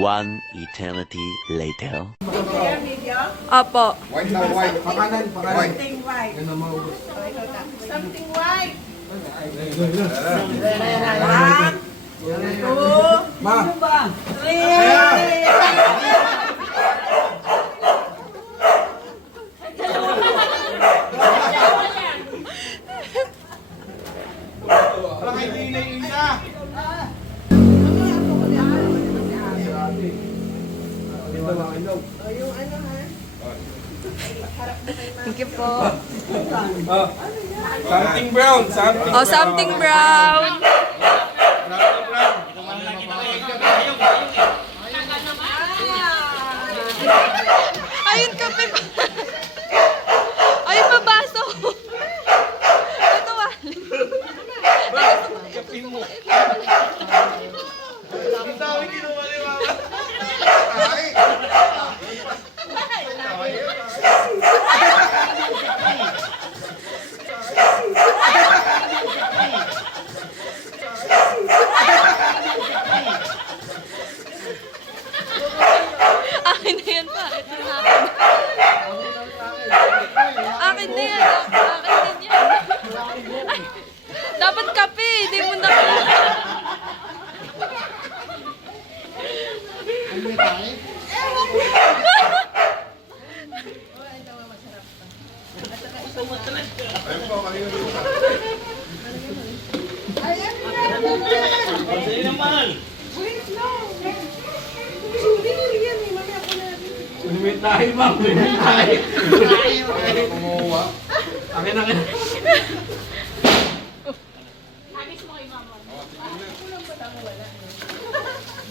One eternity later. Opo. White na white. Pakanan, pakanan. Something white. Yan ang maubos. Something white. Ma! Parang hindi na yung isa. Thank you po. Something brown. Something Oh, something brown. Ayun, kape pa. Ayun, pabaso. Ito, wali. Ang dami kinuha ni Mama. Akin na yan pa. Ito na akin. Akin na yan. Akin din yan. Ay, dapat kape. Hindi mo na. Ayun po, kanina dito. Wait lang. Hindi na yan eh. Mamaya ko na. Limit tayo, ma'am. Limit tayo. Ano kumuha? Akin.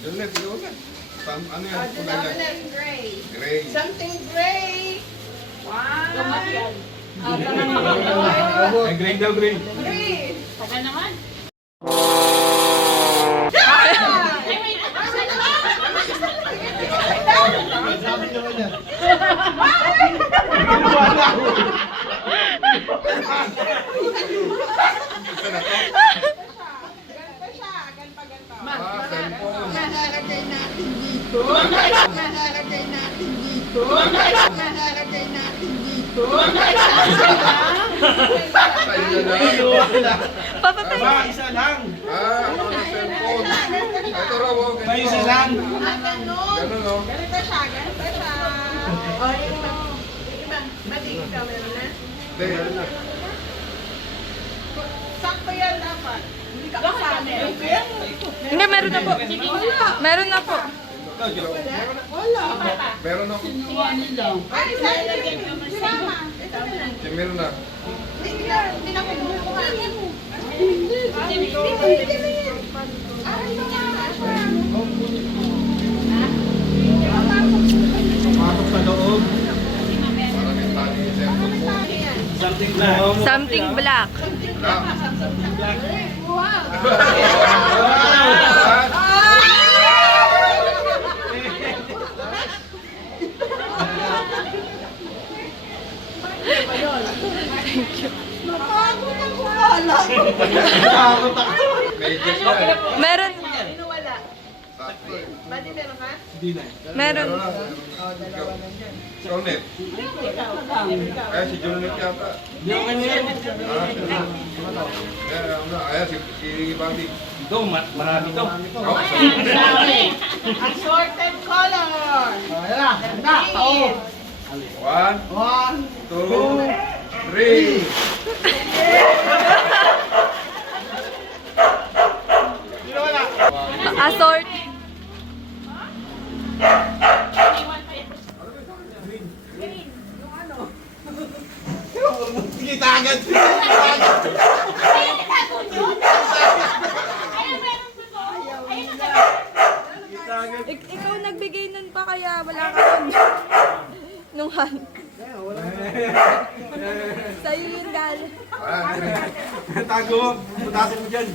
Juliet, Juliet. Ano yan? Kulay yan? Gray. Gray. Something gray. Wow. Ay, green daw, green. Green. Ah, cellphone. Nalalagay natin dito. Nalalagay natin dito. Nalalagay natin dito. Sa'yo na lang. Papatay. Ba, isa lang. Ah, ano na cellphone? Ito raw, oh. Ba, isa lang. Ganun. Ganun, oh. Ganito siya. Ganito siya. O, yung iba. Mali ikaw. Meron na? Hindi, ano na. Sakto yan dapat. Hindi ka kasali. Hindi, meron na po. Meron na po. Ito, Joe. Wala. Meron ako. Ay, sa'yo na yun. Si Mama. Ito na lang. Meron na. Hindi na kumukuha. Hindi na yan. Ay, Pumasok sa loob. Parang may tali yung cellphone mo. Something black. Something black. Medyo siya eh. Meron. Sino wala? Sakto eh. Badi meron ka? Hindi na. Meron. Ikaw, Net. Kaya si Juliet yata. Hindi ako kanyan. Ah, siya. Kaya, ano, ayan, si Bobby. Ito, marami to. Oh, Assorted color. Green. 1, 2, 3. Assort. Kita agad. Ikaw nagbigay nun pa kaya wala ka nun. Nung hand. Sa'yo yun galing. Tago mo. Putasin mo dyan.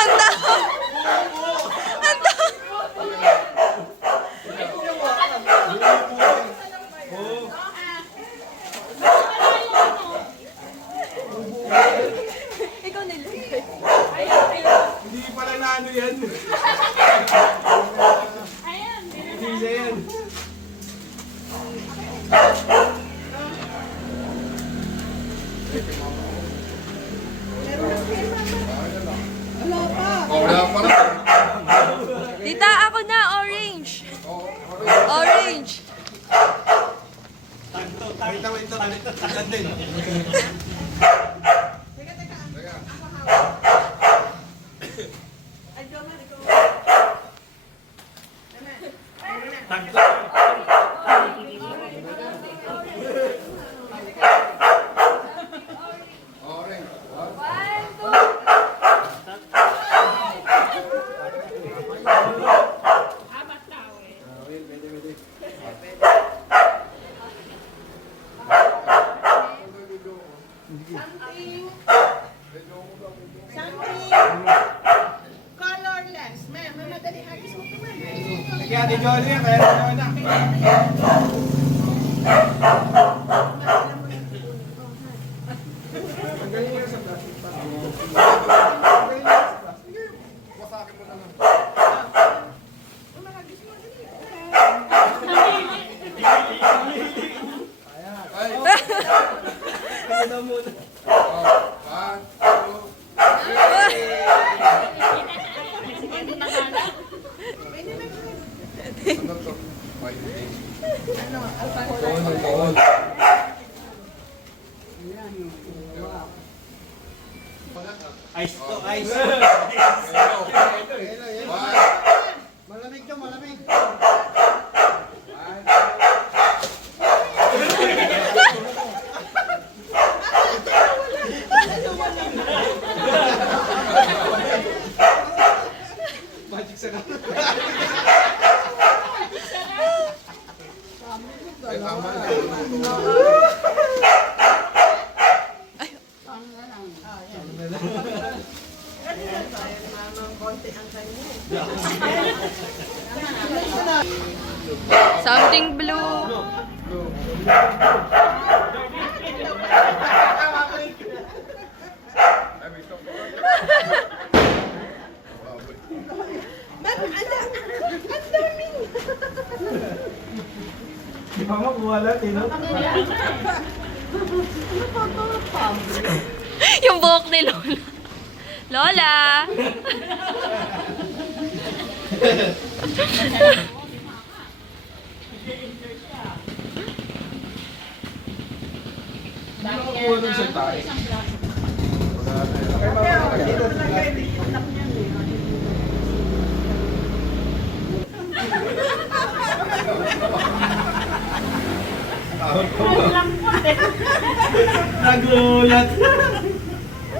Anda! Orange. Tagad din. Teka, teka. Teka. Ako hawak. Ay, Jomar, ikaw. Tama. Ayun na. Orange. Something colorless. May madali ang isuot naman. Kaya di Jolly, meron naman na. Wasakin mo na lang. Ay. Oh, 1, 2, ano to? Ano, alpaca. Doon. Ice to ice. Malamig to, malamig. Magic sarap. Ay, tama na. Something blue. Ay, may stop ko. Bakit? Ang daming. Di ba makuha natin, no? Yung buhok ni Lola. Lola! Hindi mo makuha dun sa tayo. Nagulat.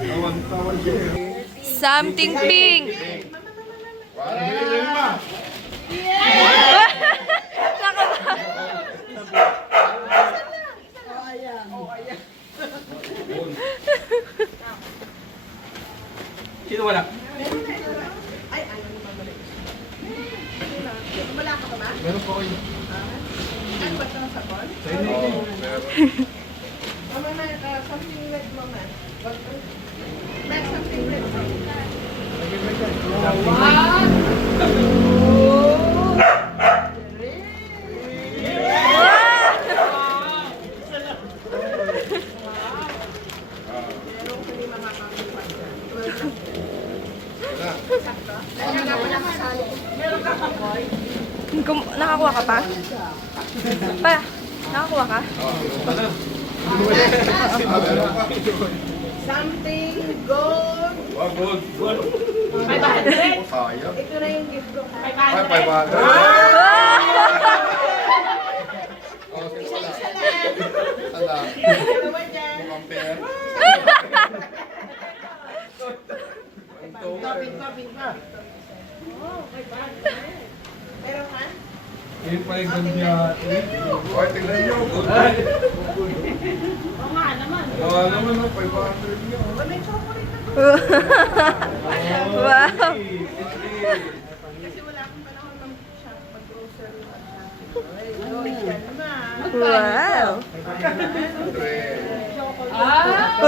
Tawan-tawan siya. Something pink. Sino wala? Ay, ayaw ni mamalik. Wala ka pa ba? Meron po kayo. Ano ba ito ng sabon? Sa inyo. Oh, meron. Mama, something red, mama. May something red. Meron ko ni mga kakipat. Meron ka pa, boy? Nakakuha ka pa? Pa, nakakuha ka? Something gold. Oh, gold. Gold. 500. Oh, sayang. Ito na yung gift ko. Ay, 500. Oh, isa lang. Isa lang. Dalawa dyan. Mukhang pera. Oh, 500. Meron ka? Yun pa yung ganda. Oh, tingnan nyo. Gold. Oo nga naman. Oh, naman ang 500 nyo. Oh, may chocolate na to. Wow! Kasi wala akong panahon mag-grocery. Ay, Lord, yan naman. Wow! Wow!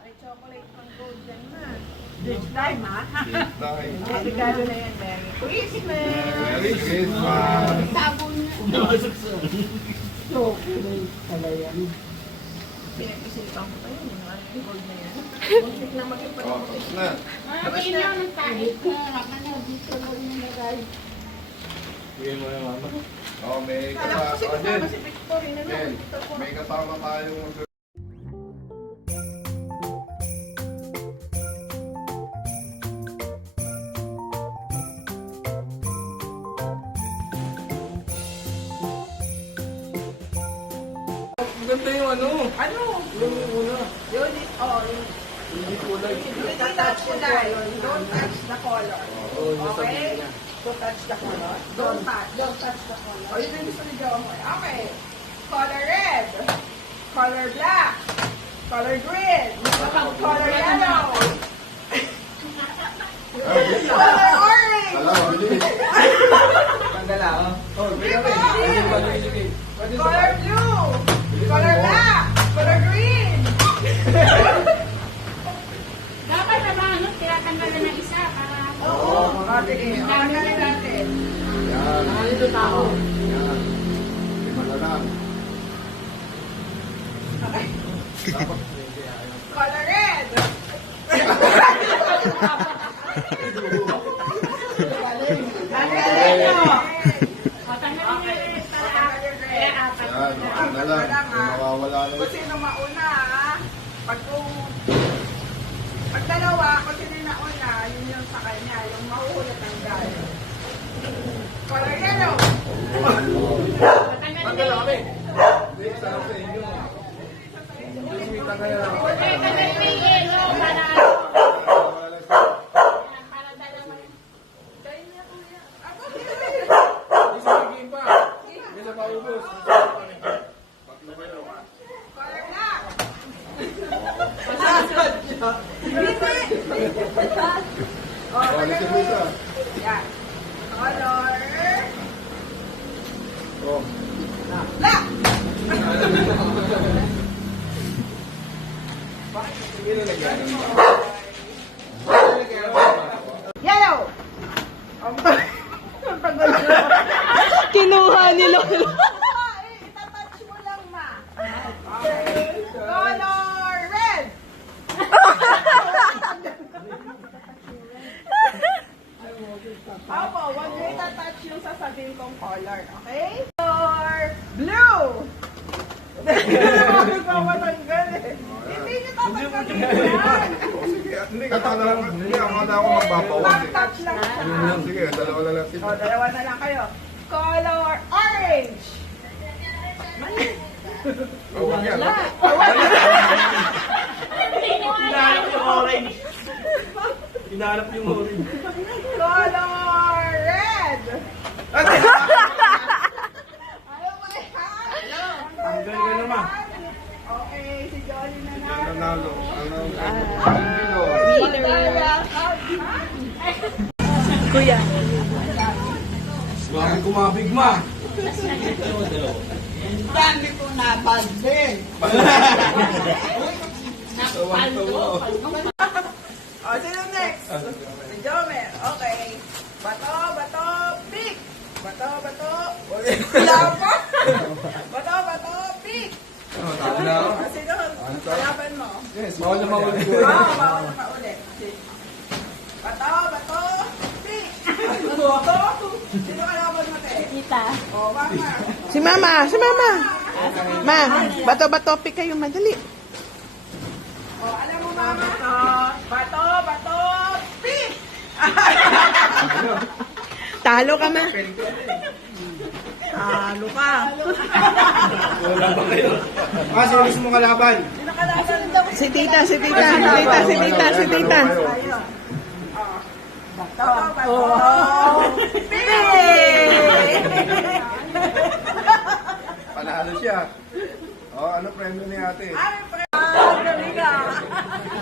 May chocolate pang gold dyan na. This time, ha? Dahil. Regalo na yan, Merry Christmas! Merry Christmas. Pinag-isipan ko pa yun, yung ano, gold na yan. Muntik na maging Oh, tapos na. Tapos na. Bigyan mo na mama. Oh, may Kala ko kasi kasama. kasama si Victor. Yun na Jen, lang. may kasama tayong Maganda yung ano. Ano? Yung una. Yun, oh, yun. Hindi kulay. Hindi touch kulay. Don't touch the color. Oo, yung sabi Okay? niya. Don't touch the color. Don't touch the color. O, yun yung gusto ni Jomo. Okay. Color red. Color black. Color green. Color yellow. Color orange. Alam, bilis. Tandala, oh. Oh, bigyan mo. Sige. Pwede sa Color blue. Color black. Color green. Dapat naman, tinatanggalan ng isa para... Oo. Okay. Okay natin. Yan. Nalito tao. Yan. Lima na lang. Okay. Dapat. Color red. Ang galing nyo. Patanggalin niyo rin para... Kaya apat. Yan. Ano na lang. Yung mawawala lang. Kung sino mauna, ha? Pag dalawa, kung sino yung nauna, yun yung sa kanya, yung mahuhulog ng gaya. Color yellow. Patanggalin niyo. kami. Hindi, sarap sa inyo. Hindi, sumita na yan. Okay, tanggalin niyo yung yellow para... Para dalawa. Hindi sa magiging pa. Hindi sa paubos. Color black. Oh, ulitin mo isa. Yan. Color Oh. black. Sige na lagyan. Yellow. Ang tagal na. Kinuha ni Lolo. Itatouch mo lang, ma. Color red. Opo, wag nyo itatouch yung sasabihin kong color, okay? Color blue. Hindi ko matanggal eh. Hindi nyo tatanggalin yan. Oh, sige. Hindi ka talaga. Hindi, akala ko magbabawas eh. Mag-touch lang siya. Sige, dalawa na lang. Sige. O, dalawa na lang kayo. Color orange. Oh, wag yan. Hinahanap yung orange. Hinahanap yung orange. Color red. Ayaw mo yan. Ang galing ka naman. Okay, si Jolly na Yan na. nanalo. Ang bilo. Kuya. Grabe kumabig ma. Dami ko na badbin. O, sino next? Si Jomer. Okay. Bato, pick. Bato, wala pa. Bato, pick. Oh, tama na ako. O, sino? Kalaban mo. Yes, bawal na maulit ko. Bawal na paulit. Bato, pick. Sino kalaban mo, te? Kita. O, mama. Si Mama. Ma, bato-bato pick kayo, madali. O, alam mo, mama? Bato, pick. Talo ka, Ma. Talo ka. Wala ba kayo? Ah, sino gusto mong kalaban? Sino kalaban mo? Si Tita. Ayun. Bato, pick. Panalo siya. Oh, ano premyo ni ate? Ay, pre. Galing ka.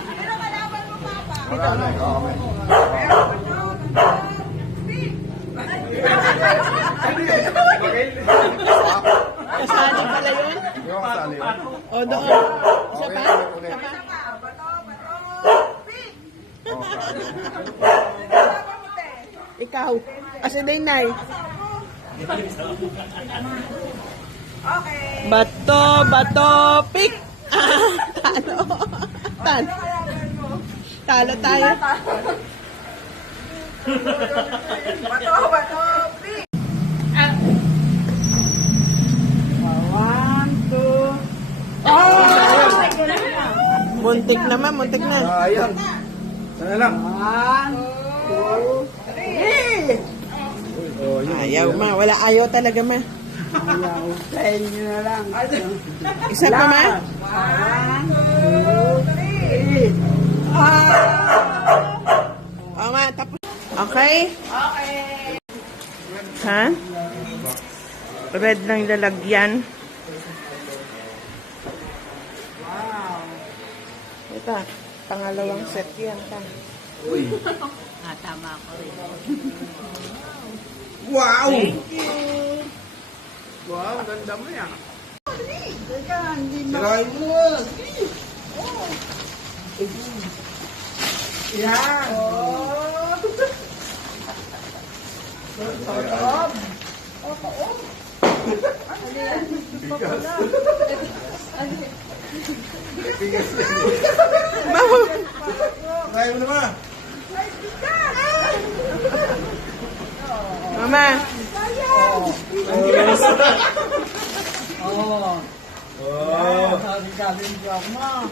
Sino kalaban mo, papa? Wala na. Okay. Kasali pala yun. Yung kasali yun. O, doon. Okay, ulit. Oh, kaya. Ikaw. Kasi Daynay. Okay. Bato, pick. Talo. Talo tayo. Bato, pick. Muntik na, ma'am. Muntik na. Sayang. Sana lang. Oh, yun. Ayaw, ma. Wala ayaw talaga, ma. Sa inyo na lang. Isa pa, ma. 1, 2, 3. O, ma. Tapos. Okay? Okay. Ha? Red lang lalagyan. Wow. Ito, pangalawang set yan. Ta. Uy. Tama ako rin. Wow! Wow, ganda mo yan. Teka, hindi na. Sirain mo. Yan. Oh. Totoo. Totoo. Ano yan? Papala. Sirain mo naman. Mama. Oh. Sabi-sabi ng drama.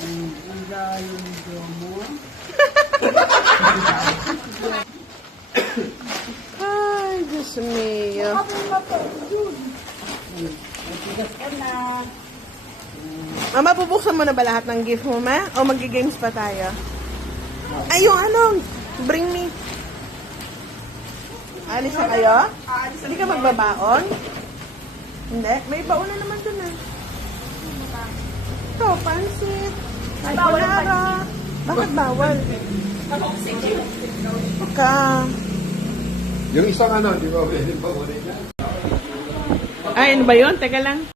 Ang dahil ng drama. Ay, Diyos mio. Mama, bubuksan mo na ba lahat ng gift mo, ma? O magi-games pa tayo? Ay, yung ano? Bring me. Alis na kayo? Hindi ka magbabaon? Hindi? May baon na naman dun ah. Ito, pansit. Ay, kulara. Bakit bawal? Ka. Yung isang ano, di ba? Pwede pa mo rin yan. Ay, ano ba yun? Teka lang.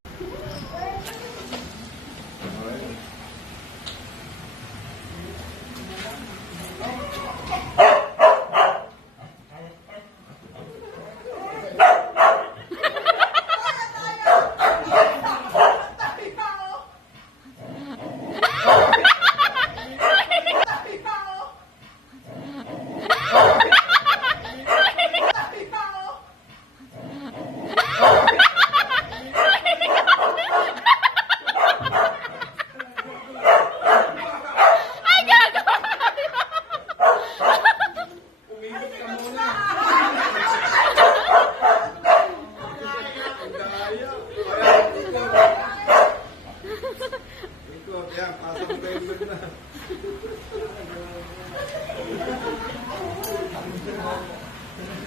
Yan, pasok mo tayo na.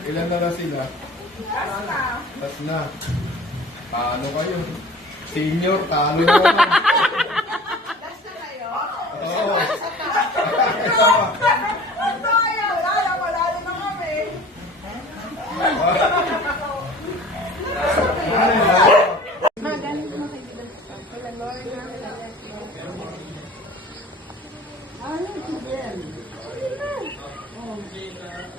Ilan na sila? Last na. Paano kayo? Senior, talo na naman. Last na kayo? Oo. Ano kayo? Wala na kami.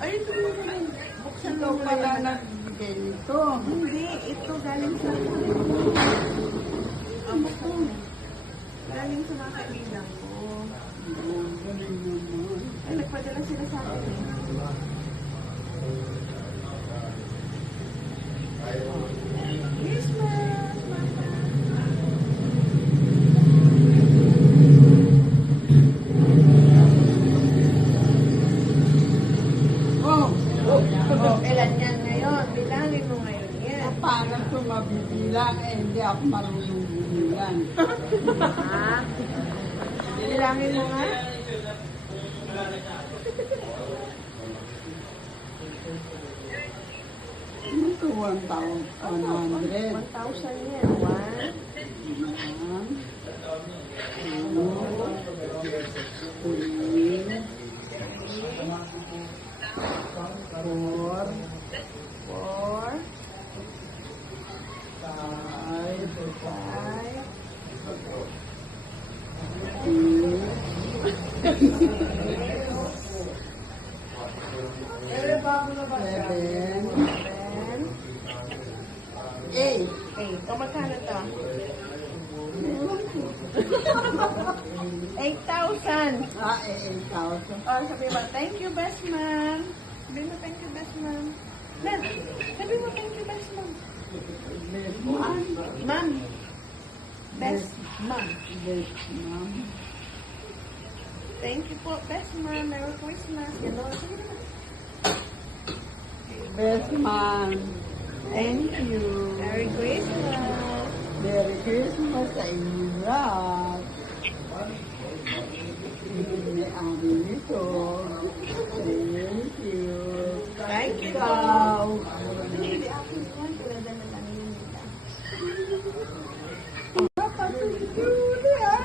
Ay, ito yung Buksan daw pala nagbigay nito. Hindi, ito galing sa amo ko. Galing sa mga kaibigan ko. Ay, nagpadala sila sa akin. Yes, ma'am. Ilan yan ngayon? Bilangin mo ngayon yan. Paano ito mabibilang? Hindi ako marunong bibilang. Ha? Bilangin mo nga. Ito 1,100. 1,000 yan. 8. O, magkano to? 8,000. 8,000. O, sabi mo, thank you, best ma'am. Sabi mo, thank you, best ma'am. Lan, sabi mo, thank you, best ma'am. Ma'am. Best ma'am. Best ma'am. Thank you po, best man. Merry Christmas. Gano'n. Best man. Thank you. Merry Christmas. Merry Christmas sa inyo lahat. Hindi amin nito. Thank you. Thank you. Ikaw. Ano yan?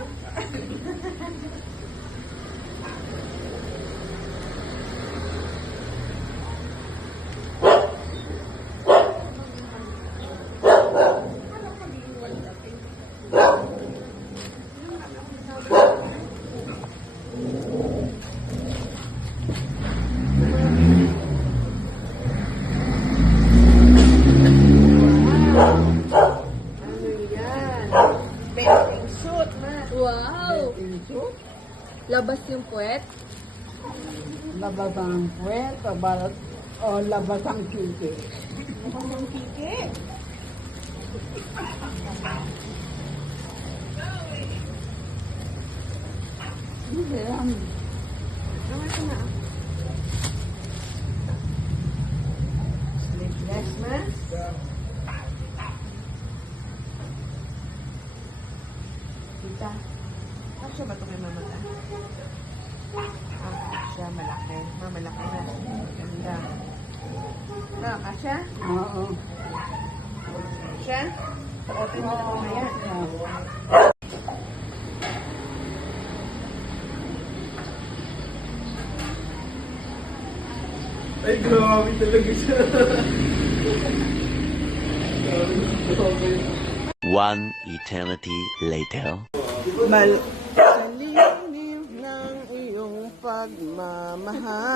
Bathing suit, ma. Wow! Ito. Labas yung puwet. Labas ang puwet o labas ang kiki. Ang kiki. Hindi yan. Sleeveless, ma. Tita, kasya ba ito kay mama ta? Kasya, malaki. Malaki na. Ganda. No, kasya? Oo. Kasya? Suotin mo na mamaya. Ay, grabe talaga siya. One eternity later. Sa lilim ng iyong pagmamahal,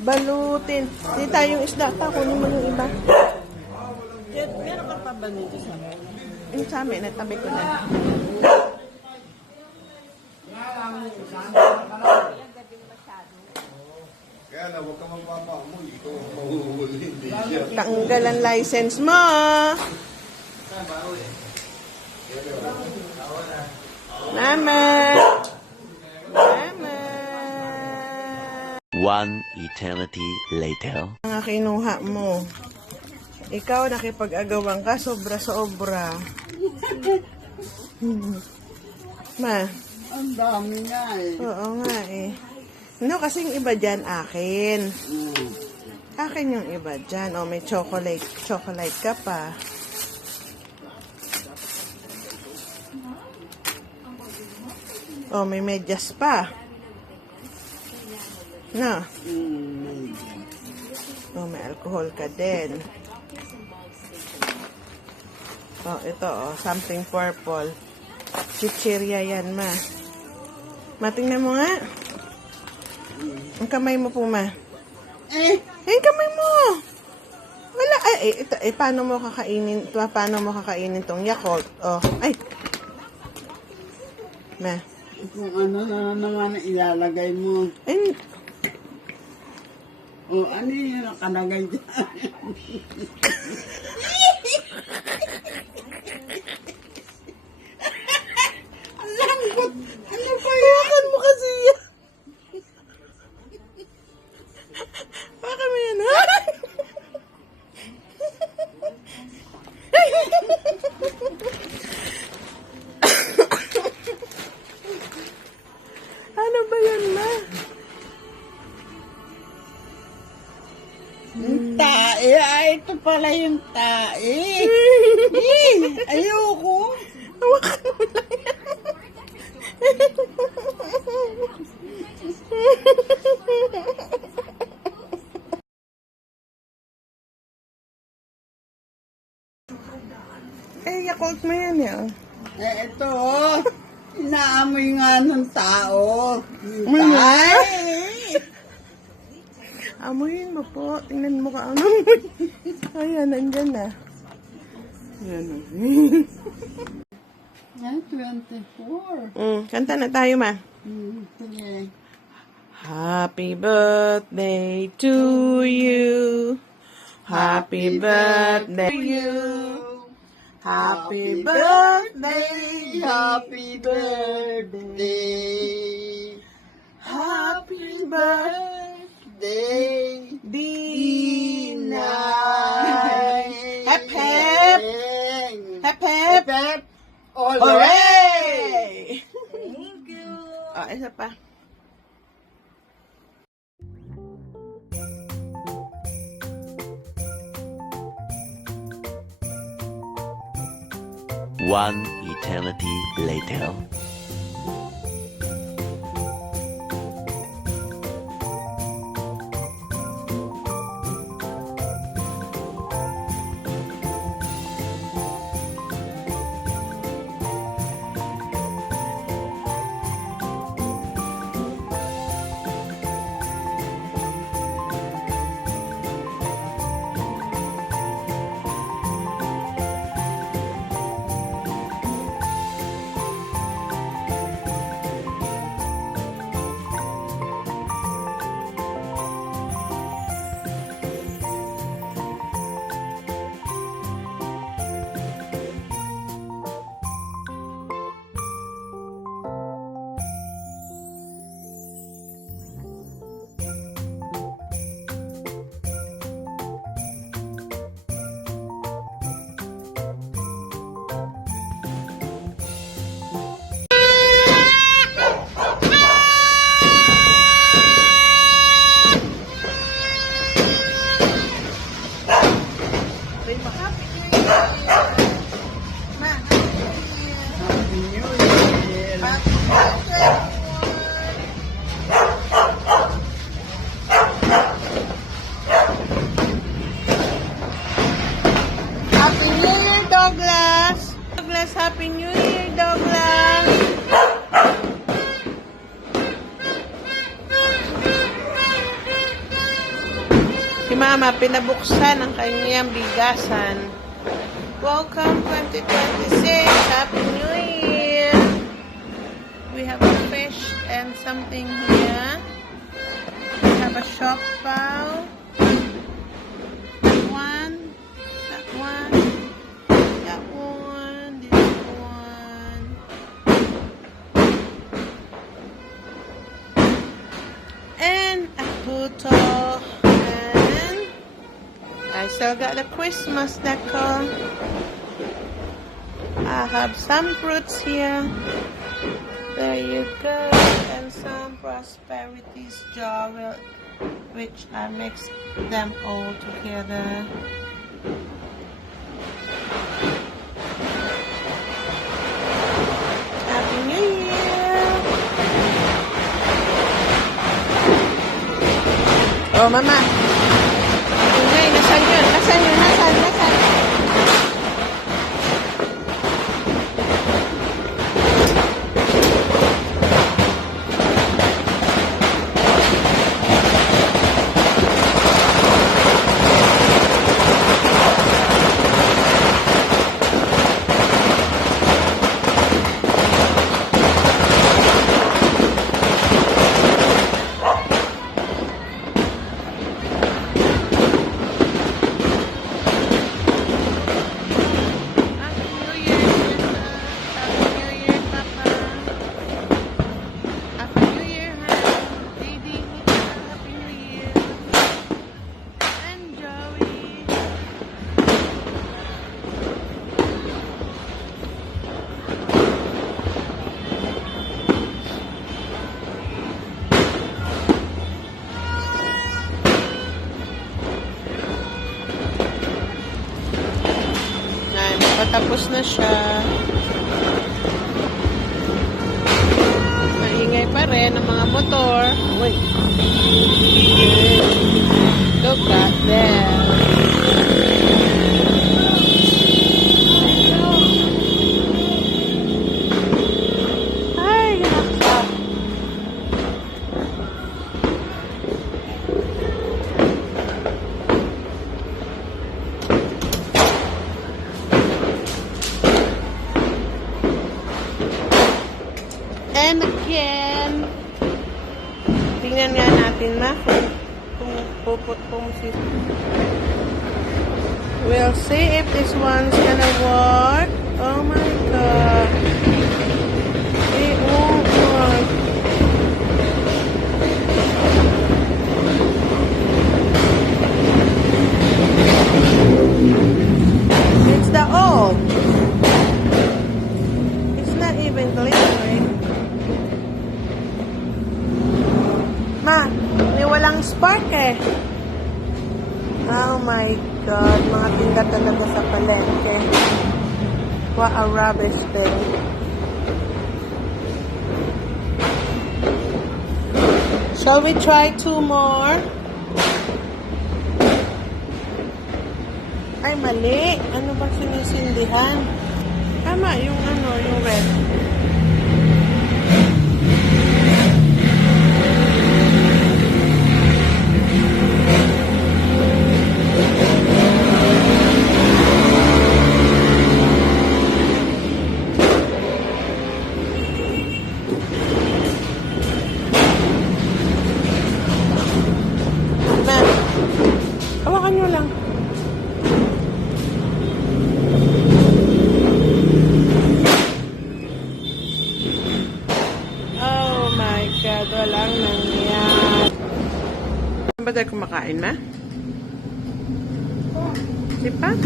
balutin. Di tayong isda pa, kunin mo yung iba. Meron ka pa ba nito sa mga? Yung sa amin, natabi ko na. Kaya na, huwag ka magpapaamoy. Ikaw ang mahuhuli, hindi siya. Tanggalan license mo. Mama! Mama! One eternity later. Ang kinuha mo. Ikaw nakipag-agawan ka, sobra-sobra. Ma, Ang dami nga eh. oo nga eh. No, kasi yung iba dyan akin. Akin yung iba dyan. O, may chocolate. Chocolate ka pa. O, may medyas pa. No. O, may alcohol ka din. O, ito o. Something purple. Chichirya yan, ma. Matingnan mo nga. Ang kamay mo po, ma. Ang kamay mo. Wala. Ay, ito, paano mo kakainin? Paano mo kakainin tong Yakult? Oh, ay. Ma. Kung ano na naman ilalagay mo. Ay, O ano yung nakalagay dyan? Ang lambot. Ano ba yan? hawakan mo kasi yan. Baka mo yan, ha? Ano ba yan, ma? Tae. Ay, ito pala yung tae. Ayoko. Hawakan mo lang yan. Yakult mo yan yan. Ito, inaamoy nga ng tao. Mga? Tae. Amoyin mo po. Tingnan mo ka ang amoy. Ayan, nandyan na. Ayan na. Ay, 24. Kanta na tayo, ma. Sige. Happy birthday to you. Happy birthday to you. Happy birthday. Happy birthday. Happy birthday, Dina. Hep, hep. Hep, hep. Hep. Hooray! Thank you. Isa pa. One eternity later. Happy New Year, Douglas! Douglas, Happy New Year, Douglas! Si Mama, pinabuksan ang kanyang bigasan. Welcome 2026! Happy New Year! We have a fish and something here. We have a shock pao. That one, this one, and a puto, and I still got the Christmas decor. I have some fruits here. There you go, and some prosperity's jar, which I mixed them all together. Happy New Year! Oh, Mama. Ingay, nasan yun? Nasan yun? Nasan? Nasan? Patapos na siya. Maingay pa rin ang mga motor. Wait. Look at them. Ay, naka. And again, tingnan nga natin ma kung puput si. We'll see if this one's gonna work. Oh my god. It won't work. Oh my God, mga tinda talaga sa palengke. What a rubbish thing. Shall we try 2 more? Ay, mali. Ano ba sinisindihan? Tama, yung red. Ma, hawakan nyo lang. Oh my God, walang nangyari. Ano ba tayo kumakain, ma? Di pa?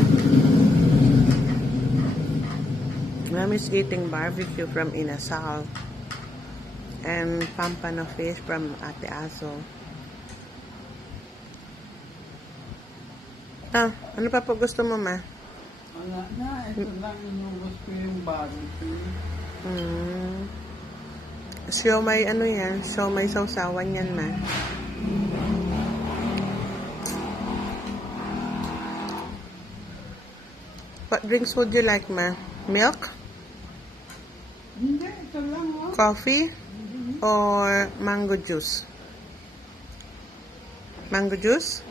Mommy's eating barbecue from Inasal and pampano fish from Ate Aso. Ah, ano pa po gusto mo, ma? Wala na, ito lang inubos ko yung barbecue. Siomay, ano yan? Siomay sausawan yan, ma. What drinks would you like, ma? Milk? Hindi, ito lang oh. Coffee? Or mango juice? Mango juice?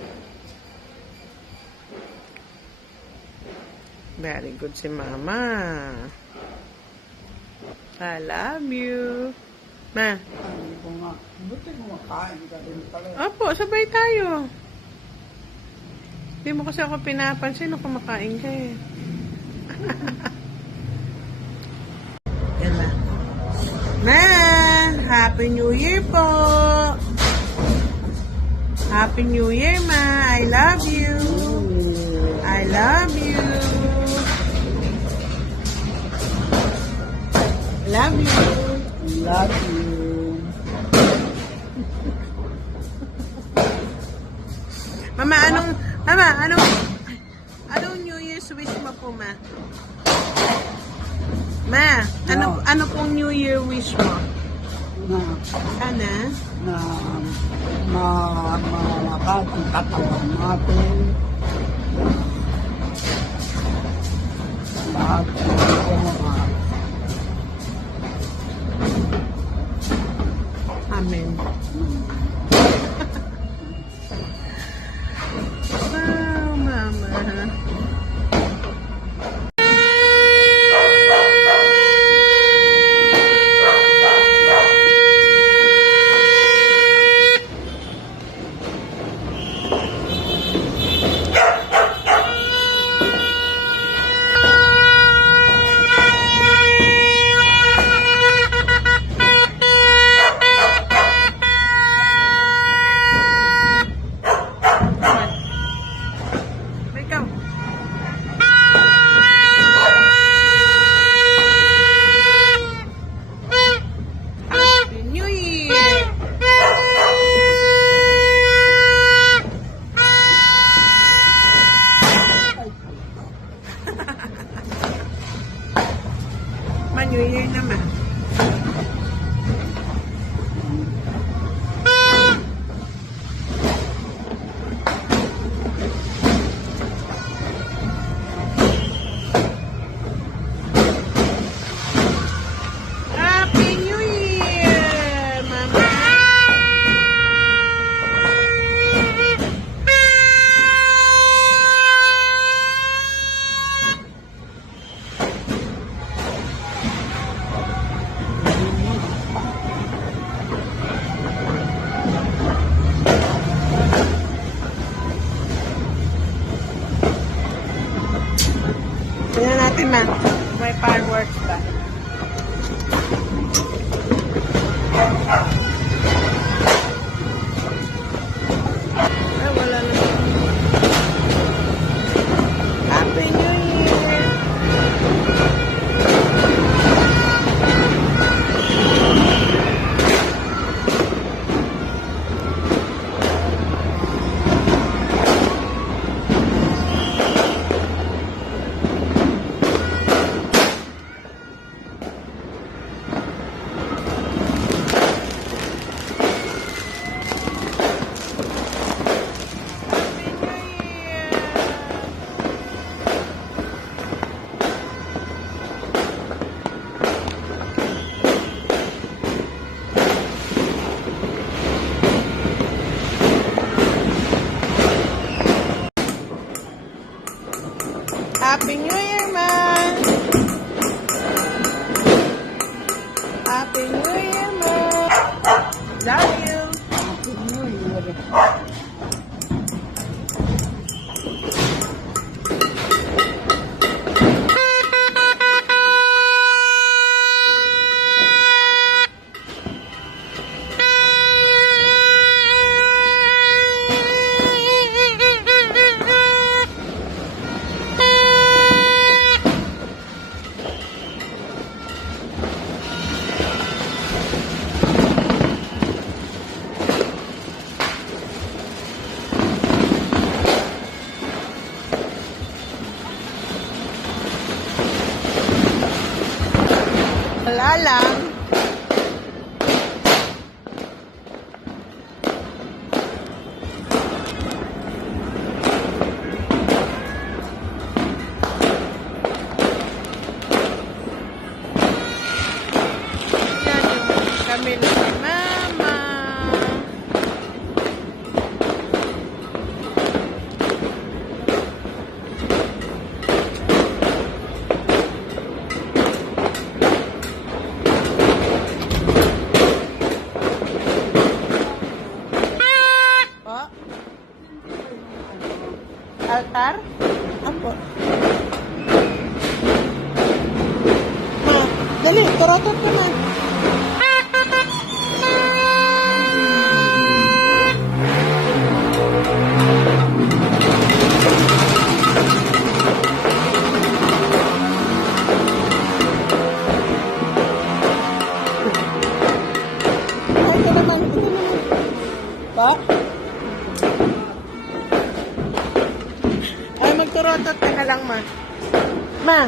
Very good si Mama. I love you. Ma. Sabi ko nga, buti kumakain ka din pala. Opo, sabay tayo. Hindi mo kasi ako pinapansin nung kumakain ka eh. Yan na. Ma! Happy New Year po! Happy New Year, Ma! I love you! I love you! Love you! Love you. Mama, anong New Year's wish mo po, ma? Ma, ano pong New Year wish mo? Na, Sana? na, malakas ang katawan natin. Lahat ng mga Amen. Wow, Mama. Ikaw. Happy New Year! Ma, New Year naman. Happy New Year, Mama! Tingnan natin, ma. May fireworks ba? Ay, wala na. Happy New Year! Happy New Year, man! Happy New Year, man! Love you! Wala lang. Yan yung kami ni Mama. Po? Altar? Apo. Ma, dali, turotot ka na. Ito naman, ito naman. Pa? Ay, magturotot ka na lang, ma. Ma,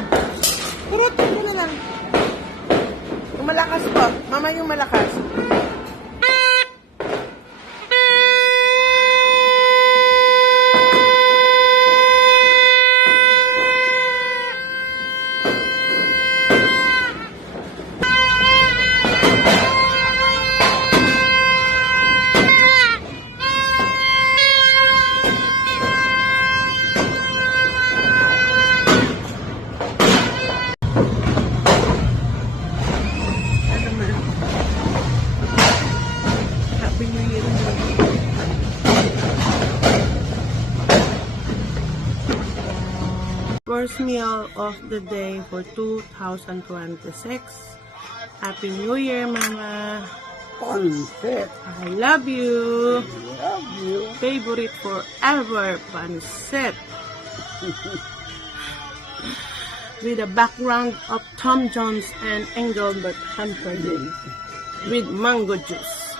turotot ka na lang. Yung malakas po. Mama yung malakas. Happy New Year. First meal of the day for 2026. Happy New Year, Mama. Pancit. I love you. Love you. Favorite forever, pancit. With a background of Tom Jones and Engelbert Humperdinck with mango juice.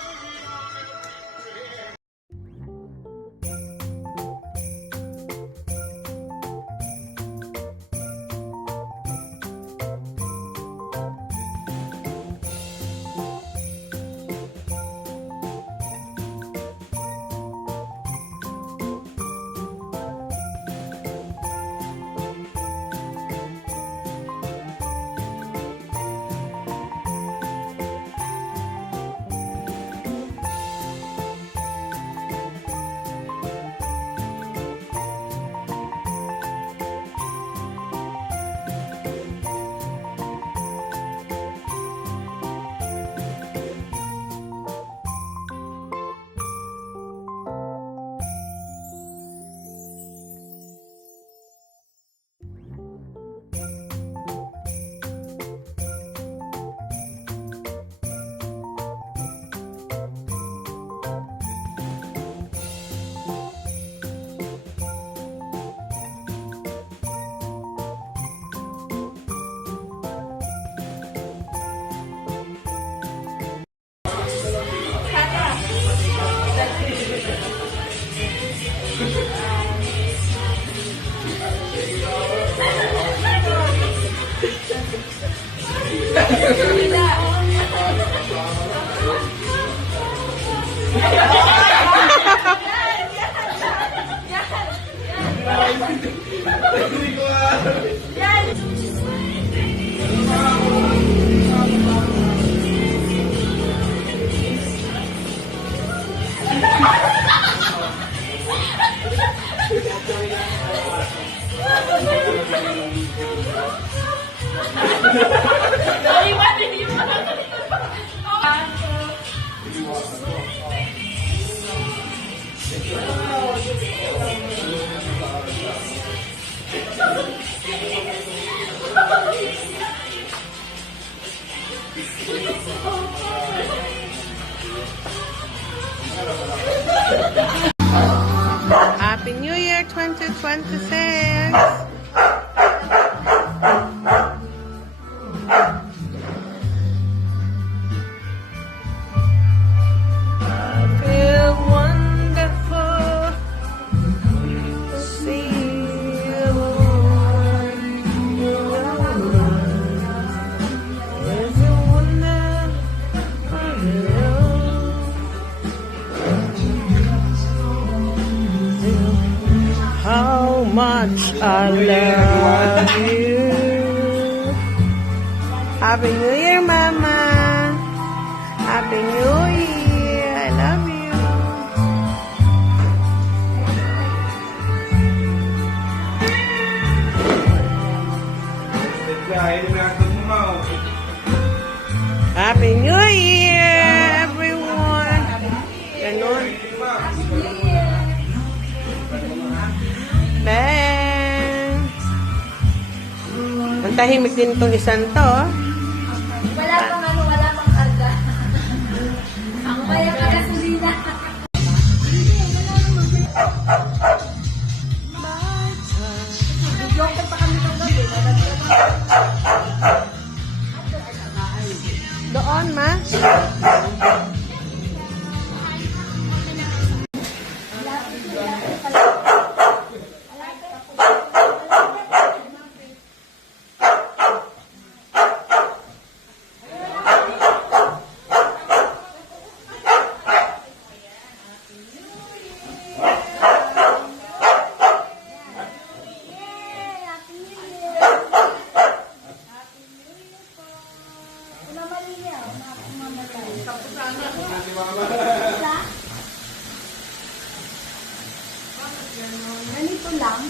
Happy New Year 2026! I feel wonderful to see you. There's a wonder for you. How much I love you. Happy New Year, Mama. Happy New Year. I love you. Happy New Year, everyone. Ganun. Ben. Ang tahimik din itong isang to. Wala pang wala pang karga. Ang maya ka gasolina. Joker pa kami ng gabi. Doon, ma. Ganito lang.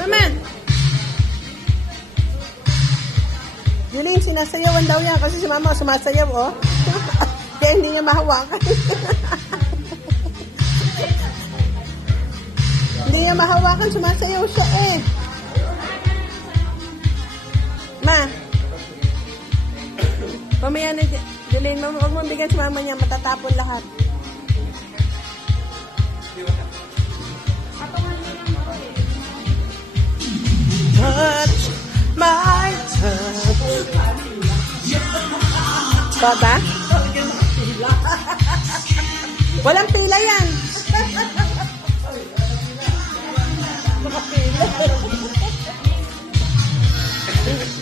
Mama. Juline, sinasayawan daw yan kasi si mama sumasayaw, oh. Kaya hindi niya mahawakan. Hindi niya mahawakan, sumasayaw siya eh. Ma. Pamaya na, Juline, huwag mo bigyan si mama niya, matatapon lahat. Touch my touch. Baba? Walang pila yan.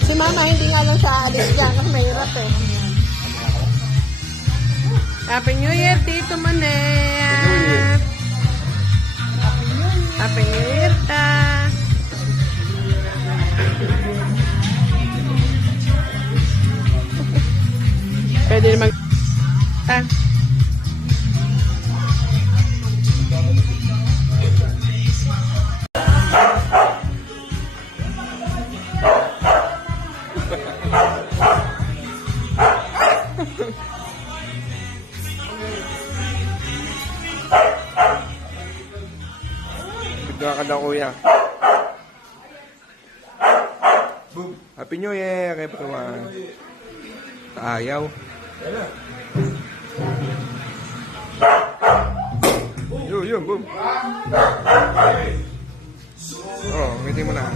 Si mama hindi nga lang siya alis dyan kasi mahirap eh. Happy New Year, Tito Manet. Happy New Year, ta. Pwede naman. Ah. Bigla ka daw, kuya. Boom. Happy New Year, everyone. Ayaw. Yun, boom. Oh, ngiti mo na.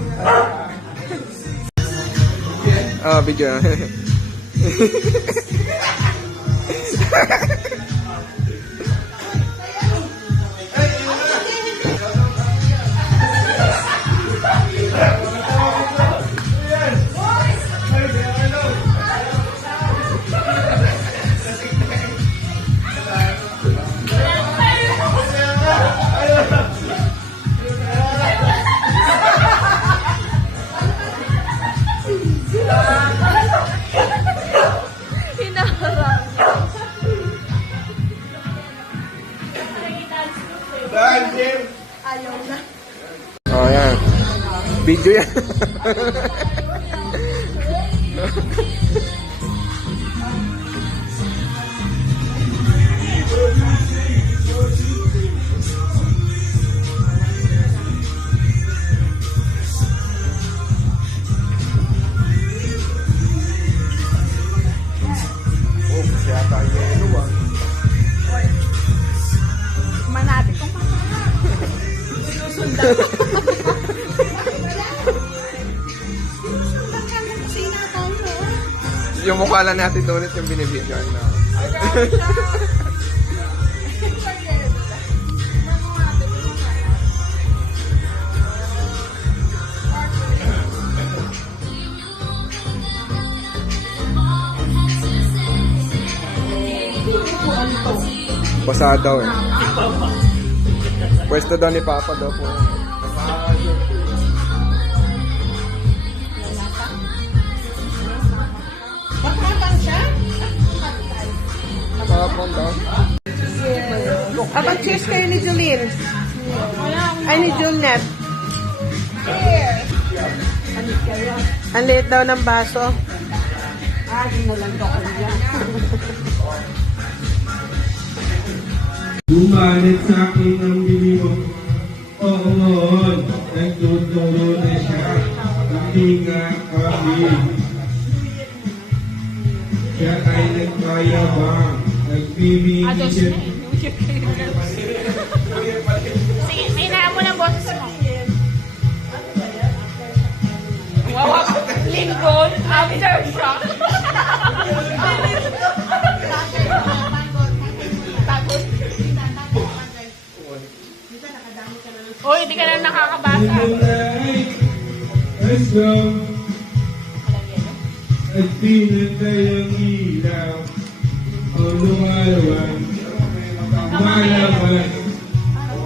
Video. ayaw na. Oh, yan. Video yan. Oh, siya tayo yelo ah. Manati kong masarap. Sinusundan ko. Sinusundan ka ng kusina tayo. Yung mukha lang natin doon yung binibidyo. No? Basa daw eh. Pwesto daw ni Papa daw po. Matapang siya? Papa daw. Abang cheers kayo ni Julene. Ay, ni Julnet. Ang liit daw ng baso. Bumalit sa akin ang bili mo. Oo noon, nagtuturo na siya. Hindi nga kami. Siya ay nagmayabang. Nagbibigay siya. Sige, may mo ng boses mo. Wow, Lincoln, aftershock. Uy, hindi ka na nakakabasa. Asam at pinatay ang ilaw o lumalawang malaman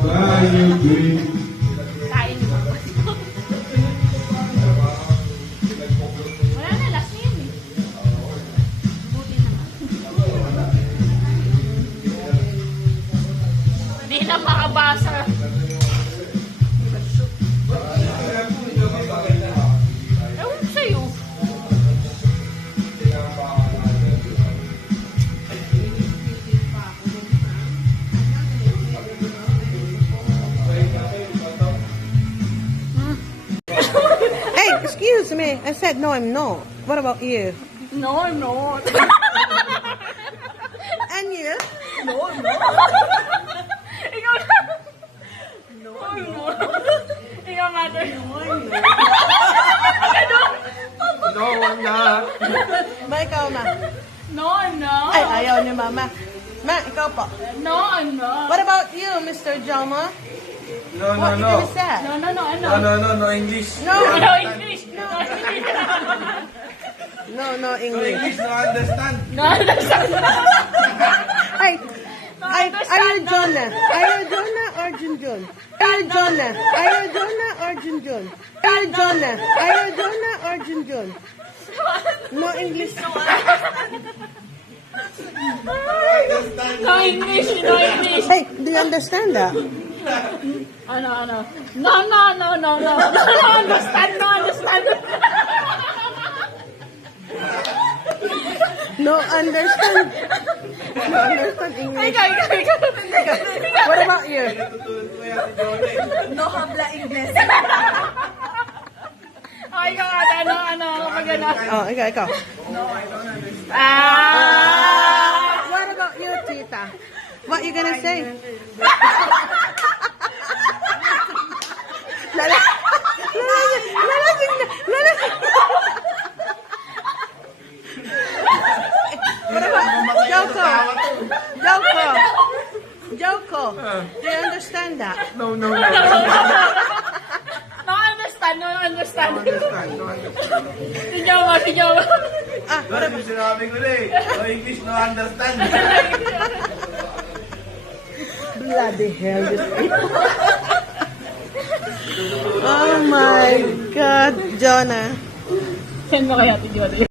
bayo green. Kain mo. Wala na, last na yun eh. Buti naman. Hindi na makabasa. Ewan ko sa'yo. Hey, excuse me. I said no, I'm not. What about you? No, I'm not. And you? Ikaw na. No, ikaw nga doon. No, na. Ba, ikaw, ma? No, I'm not. Ay, ayaw ni mama. Ma, ikaw po. No, I'm not. What about you, Mr. Joma? No, What you gonna say? No English. No, No English. No English. no English. English, no understand. No, understand. Ay, are you Jonah? Are you Jonah or Junjun? Are you Jonah? Are you Jonah or Junjun? Are you Jonah? Are you Jonah or Junjun? No English. No English. No English. Hey, do you understand that? Ano. No. No understand. No understand. No understand. No understand English. Ikaw. What about you? No habla Ingles. Ay, ikaw ata. Ano, magana. Oh, ikaw. What about you, Tita? What you gonna say? What about Joko? Do you understand that? No. No understand. Si Jowa. Ah, what about Sinabi ko na eh. No English, no understand. bloody hell, this people. Oh my God, Jonah. Saan mo kaya, Tijori?